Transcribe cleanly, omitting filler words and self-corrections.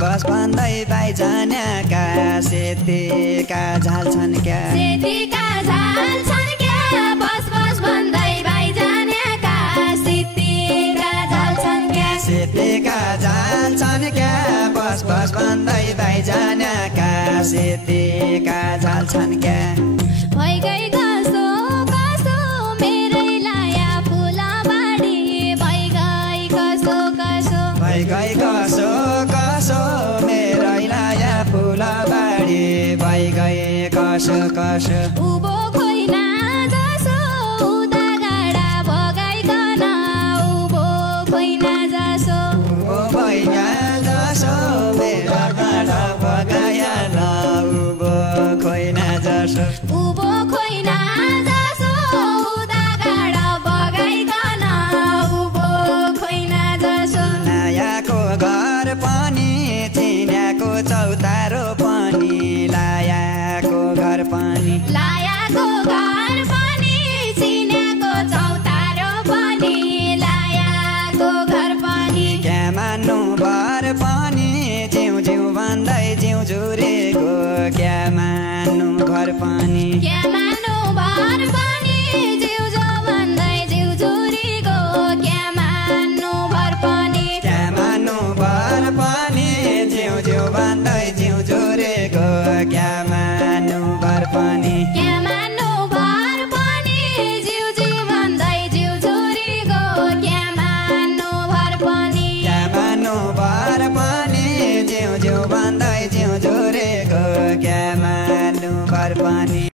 बस भन्दै भाइजानका सेतीका झाल छन् क्या सेतीका झाल छन् क्या बस भन्दै भाइजानका सेतीका झाल छन् क्या सेतीका झाल छन् क्या बस भन्दै भाइजानका सेतीका झाल छन् क्या भइगई कसो मेरै लाया फुलबारी भइगई कसो मेरै लाया फुलबारी भइगए कसो उभो खोइना जसो उदा गाडा बगाइकन उभो खोइना जसो मेरा गाडा बगाएन उभो खोइना जसो उदा गाडा बगाइकन उभो खोइना जसो लायाको घर पनि चिन्याको चौतारो पनि लायाको घर पनि चिन्याको चौतारो पनि लायाको घर पनि क्या मान्नु भर पनि जिउ भन्दै जिउ जुरेको क्या मान्नु घर पनि